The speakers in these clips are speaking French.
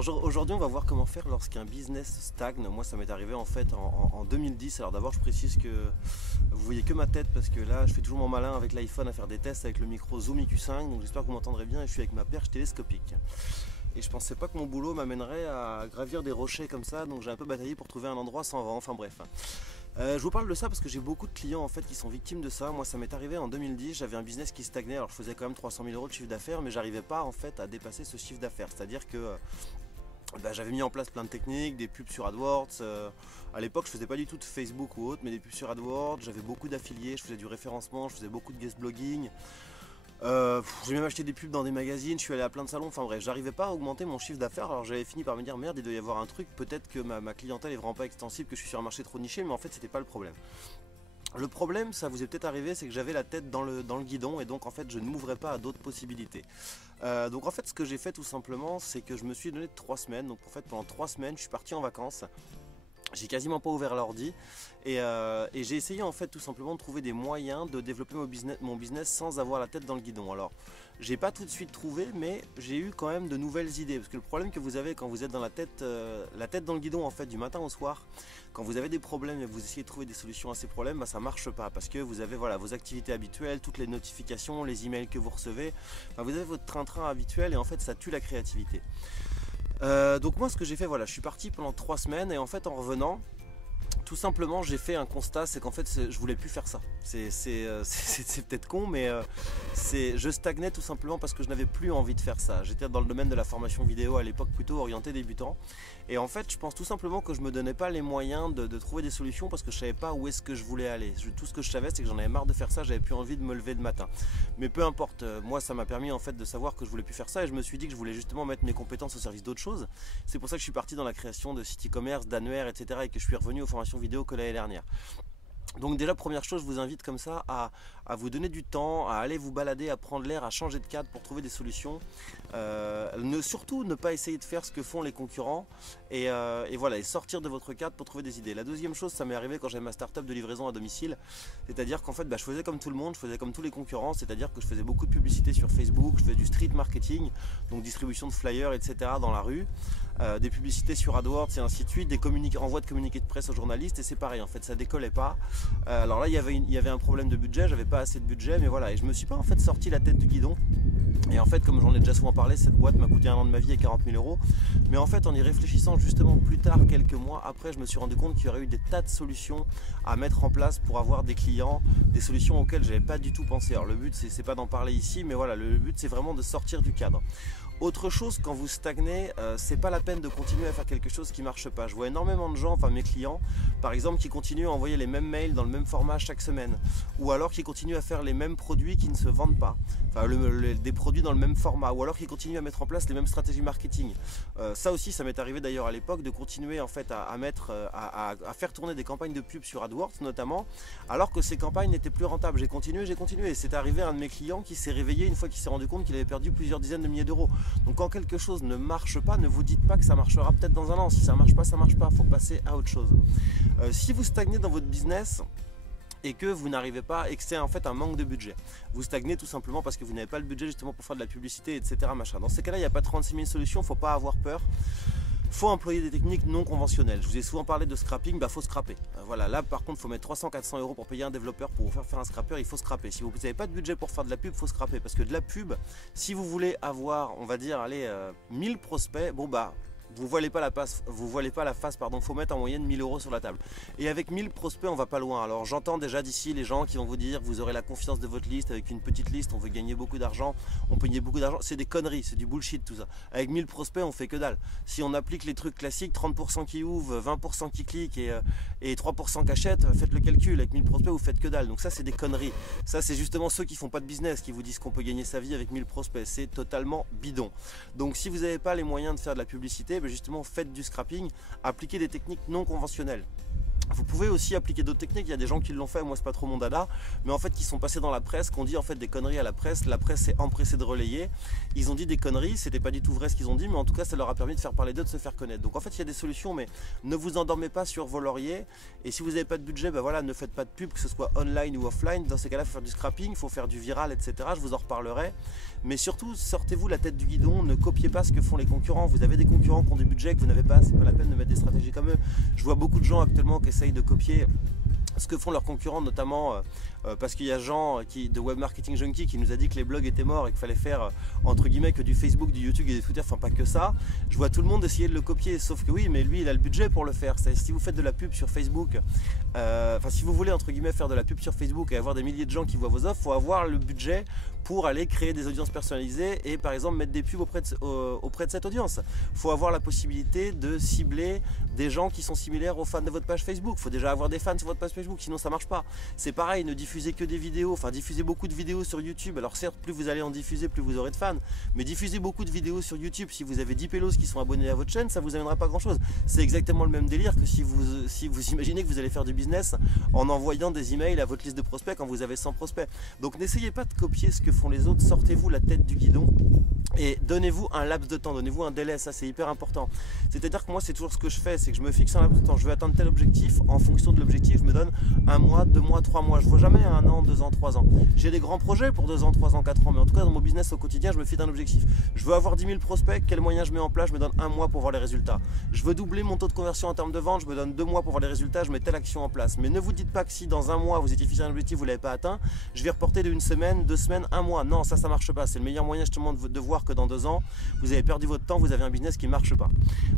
Alors aujourd'hui on va voir comment faire lorsqu'un business stagne. Moi ça m'est arrivé en fait en 2010. Alors d'abord je précise que vous voyez que ma tête parce que là je fais toujours mon malin avec l'iPhone à faire des tests avec le micro Zoom IQ5. Donc j'espère que vous m'entendrez bien et je suis avec ma perche télescopique. Et je pensais pas que mon boulot m'amènerait à gravir des rochers comme ça, donc j'ai un peu bataillé pour trouver un endroit sans vent, enfin bref. Je vous parle de ça parce que j'ai beaucoup de clients en fait qui sont victimes de ça. Moi ça m'est arrivé en 2010, j'avais un business qui stagnait, alors je faisais quand même 300 000 € de chiffre d'affaires, mais j'arrivais pas en fait à dépasser ce chiffre d'affaires. C'est-à-dire que j'avais mis en place plein de techniques, des pubs sur AdWords. À l'époque je faisais pas du tout de Facebook ou autre, mais des pubs sur AdWords, j'avais beaucoup d'affiliés, je faisais du référencement, je faisais beaucoup de guest blogging. J'ai même acheté des pubs dans des magazines, je suis allé à plein de salons, enfin bref, j'arrivais pas à augmenter mon chiffre d'affaires, alors j'avais fini par me dire merde, il doit y avoir un truc, peut-être que ma clientèle est vraiment pas extensible, que je suis sur un marché trop niché, mais en fait c'était pas le problème. Le problème, ça vous est peut-être arrivé, c'est que j'avais la tête dans le guidon et donc en fait je ne m'ouvrais pas à d'autres possibilités. Donc en fait ce que j'ai fait tout simplement, c'est que je me suis donné 3 semaines, donc en fait pendant 3 semaines je suis parti en vacances. J'ai quasiment pas ouvert l'ordi et j'ai essayé en fait tout simplement de trouver des moyens de développer mon business sans avoir la tête dans le guidon. Alors j'ai pas tout de suite trouvé, mais j'ai eu quand même de nouvelles idées, parce que le problème que vous avez quand vous êtes dans la tête dans le guidon en fait du matin au soir, quand vous avez des problèmes et vous essayez de trouver des solutions à ces problèmes, ça marche pas parce que vous avez voilà, vos activités habituelles, toutes les notifications, les emails que vous recevez, enfin, vous avez votre train-train habituel et en fait ça tue la créativité. Donc moi ce que j'ai fait, voilà, je suis parti pendant 3 semaines et en fait en revenant, tout simplement j'ai fait un constat, c'est qu'en fait je voulais plus faire ça. C'est peut-être con, mais je stagnais tout simplement parce que je n'avais plus envie de faire ça. J'étais dans le domaine de la formation vidéo à l'époque, plutôt orienté débutant. Et en fait je pense tout simplement que je me donnais pas les moyens de trouver des solutions parce que je savais pas où est-ce que je voulais aller. Tout ce que je savais c'est que j'en avais marre de faire ça, j'avais plus envie de me lever le matin. Mais peu importe, moi ça m'a permis en fait de savoir que je voulais plus faire ça et je me suis dit que je voulais justement mettre mes compétences au service d'autres choses. C'est pour ça que je suis parti dans la création de sites e-commerce, d'annuaires, etc. et que je suis revenu aux formations vidéo que l'année dernière. Donc déjà première chose, je vous invite comme ça à vous donner du temps, à aller vous balader, à prendre l'air, à changer de cadre pour trouver des solutions. Surtout ne pas essayer de faire ce que font les concurrents et voilà, et sortir de votre cadre pour trouver des idées. La deuxième chose, ça m'est arrivé quand j'avais ma start-up de livraison à domicile, c'est-à-dire qu'en fait je faisais comme tout le monde, je faisais comme tous les concurrents, c'est-à-dire que je faisais beaucoup de publicité sur Facebook, je faisais du street marketing, donc distribution de flyers, etc. dans la rue, des publicités sur AdWords et ainsi de suite, des envois de communiqués de presse aux journalistes et c'est pareil, en fait ça décollait pas. Alors là il y avait un problème de budget, j'avais pas assez de budget, mais voilà, et je me suis pas en fait sorti la tête du guidon. Et en fait, comme j'en ai déjà souvent parlé, cette boîte m'a coûté 1 an de ma vie et 40 000 €. Mais en fait, en y réfléchissant justement plus tard, quelques mois après, je me suis rendu compte qu'il y aurait eu des tas de solutions à mettre en place pour avoir des clients, des solutions auxquelles j'avais pas du tout pensé. Alors le but, c'est pas d'en parler ici, mais voilà, le but c'est vraiment de sortir du cadre. Autre chose, quand vous stagnez, c'est pas la peine de continuer à faire quelque chose qui marche pas. Je vois énormément de gens, enfin mes clients, par exemple, qui continuent à envoyer les mêmes mails dans le même format chaque semaine, ou alors qui continuent à faire les mêmes produits qui ne se vendent pas, enfin des produits dans le même format, ou alors qui continuent à mettre en place les mêmes stratégies marketing. Ça aussi, ça m'est arrivé d'ailleurs à l'époque de continuer en fait à faire tourner des campagnes de pub sur AdWords notamment, alors que ces campagnes n'étaient plus rentables. J'ai continué, et c'est arrivé à un de mes clients qui s'est réveillé une fois qu'il s'est rendu compte qu'il avait perdu plusieurs dizaines de milliers d'euros. Donc quand quelque chose ne marche pas, ne vous dites pas que ça marchera peut-être dans un an. Si ça marche pas, il faut passer à autre chose. Si vous stagnez dans votre business et que vous n'arrivez pas, et que c'est en fait un manque de budget, vous stagnez tout simplement parce que vous n'avez pas le budget justement pour faire de la publicité, etc. Machin. Dans ces cas-là, il n'y a pas 36 000 solutions, il ne faut pas avoir peur. Faut employer des techniques non conventionnelles. Je vous ai souvent parlé de scrapping, faut scrapper. Voilà, là par contre, il faut mettre 300-400 € pour payer un développeur pour vous faire un scrapper, il faut scrapper. Si vous n'avez pas de budget pour faire de la pub, il faut scraper. Parce que de la pub, si vous voulez avoir, on va dire, allez, 1000 prospects, vous voilez pas la face, faut mettre en moyenne 1000 € sur la table. Et avec 1000 prospects, on va pas loin. Alors j'entends déjà d'ici les gens qui vont vous dire que vous aurez la confiance de votre liste, avec une petite liste, on veut gagner beaucoup d'argent, on peut gagner beaucoup d'argent. C'est des conneries, c'est du bullshit tout ça. Avec 1000 prospects, on fait que dalle. Si on applique les trucs classiques, 30% qui ouvrent, 20% qui cliquent et 3% qui achètent, faites le calcul. Avec 1000 prospects, vous faites que dalle. Donc ça, c'est des conneries. Ça, c'est justement ceux qui font pas de business qui vous disent qu'on peut gagner sa vie avec 1000 prospects. C'est totalement bidon. Donc si vous n'avez pas les moyens de faire de la publicité, justement faites du scrapping, appliquez des techniques non conventionnelles. Vous pouvez aussi appliquer d'autres techniques, il y a des gens qui l'ont fait, moi c'est pas trop mon dada, mais en fait qui sont passés dans la presse, qui ont dit en fait des conneries à la presse s'est empressée de relayer, ils ont dit des conneries, c'était pas du tout vrai ce qu'ils ont dit, mais en tout cas ça leur a permis de faire parler d'eux, de se faire connaître. Donc en fait il y a des solutions, mais ne vous endormez pas sur vos lauriers, et si vous n'avez pas de budget, ben voilà, ne faites pas de pub, que ce soit online ou offline, dans ces cas-là il faut faire du scrapping, il faut faire du viral, etc. Je vous en reparlerai, mais surtout sortez-vous la tête du guidon, ne copiez pas ce que font les concurrents, vous avez des concurrents qui ont des budgets que vous n'avez pas, c'est pas la peine de mettre des stratégies comme eux. Je vois beaucoup de gens actuellement qui essayent de copier ce que font leurs concurrents, notamment parce qu'il y a Jean de Web Marketing Junkie qui nous a dit que les blogs étaient morts et qu'il fallait faire entre guillemets que du Facebook, du YouTube et du Twitter, enfin pas que ça. Je vois tout le monde essayer de le copier, sauf que oui, mais lui il a le budget pour le faire. Si vous faites de la pub sur Facebook, si vous voulez entre guillemets faire de la pub sur Facebook et avoir des milliers de gens qui voient vos offres, il faut avoir le budget pour aller créer des audiences personnalisées et par exemple mettre des pubs auprès de cette audience. Il faut avoir la possibilité de cibler des gens qui sont similaires aux fans de votre page Facebook. Il faut déjà avoir des fans sur votre page Facebook, sinon ça marche pas. C'est pareil, ne diffusez que des vidéos, enfin diffusez beaucoup de vidéos sur YouTube. Alors certes, plus vous allez en diffuser, plus vous aurez de fans, mais diffusez beaucoup de vidéos sur YouTube. Si vous avez 10 pélos qui sont abonnés à votre chaîne, ça vous amènera pas grand chose. C'est exactement le même délire que si vous imaginez que vous allez faire du business en envoyant des emails à votre liste de prospects quand vous avez 100 prospects. Donc n'essayez pas de copier ce que font les autres, sortez-vous la tête du guidon et donnez-vous un laps de temps, donnez-vous un délai, ça c'est hyper important. C'est-à-dire que moi c'est toujours ce que je fais, c'est que je me fixe un laps de temps, je veux atteindre tel objectif, en fonction de l'objectif je me donne 1 mois, 2 mois, 3 mois, je ne vois jamais 1 an, 2 ans, 3 ans. J'ai des grands projets pour 2 ans, 3 ans, 4 ans, mais en tout cas dans mon business au quotidien je me fixe d'un objectif. Je veux avoir 10 000 prospects, quels moyens je mets en place, je me donne 1 mois pour voir les résultats. Je veux doubler mon taux de conversion en termes de vente, je me donne 2 mois pour voir les résultats, je mets telle action en place. Mais ne vous dites pas que si dans 1 mois vous étiez fixé un objectif, vous ne l'avez pas atteint, je vais reporter de 1 semaine, 2 semaines, 1 mois. Non, ça marche pas. C'est le meilleur moyen justement de voir que dans 2 ans, vous avez perdu votre temps, vous avez un business qui ne marche pas.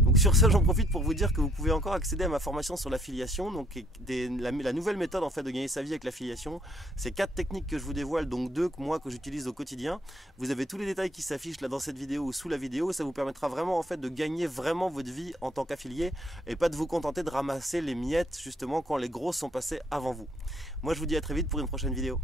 Donc sur ça, j'en profite pour vous dire que vous pouvez encore accéder à ma formation sur l'affiliation. Donc la nouvelle méthode en fait de gagner sa vie avec l'affiliation, c'est 4 techniques que je vous dévoile, donc 2 que j'utilise au quotidien. Vous avez tous les détails qui s'affichent là dans cette vidéo ou sous la vidéo. Ça vous permettra vraiment en fait de gagner vraiment votre vie en tant qu'affilié et pas de vous contenter de ramasser les miettes justement quand les gros sont passés avant vous. Moi je vous dis à très vite pour une prochaine vidéo.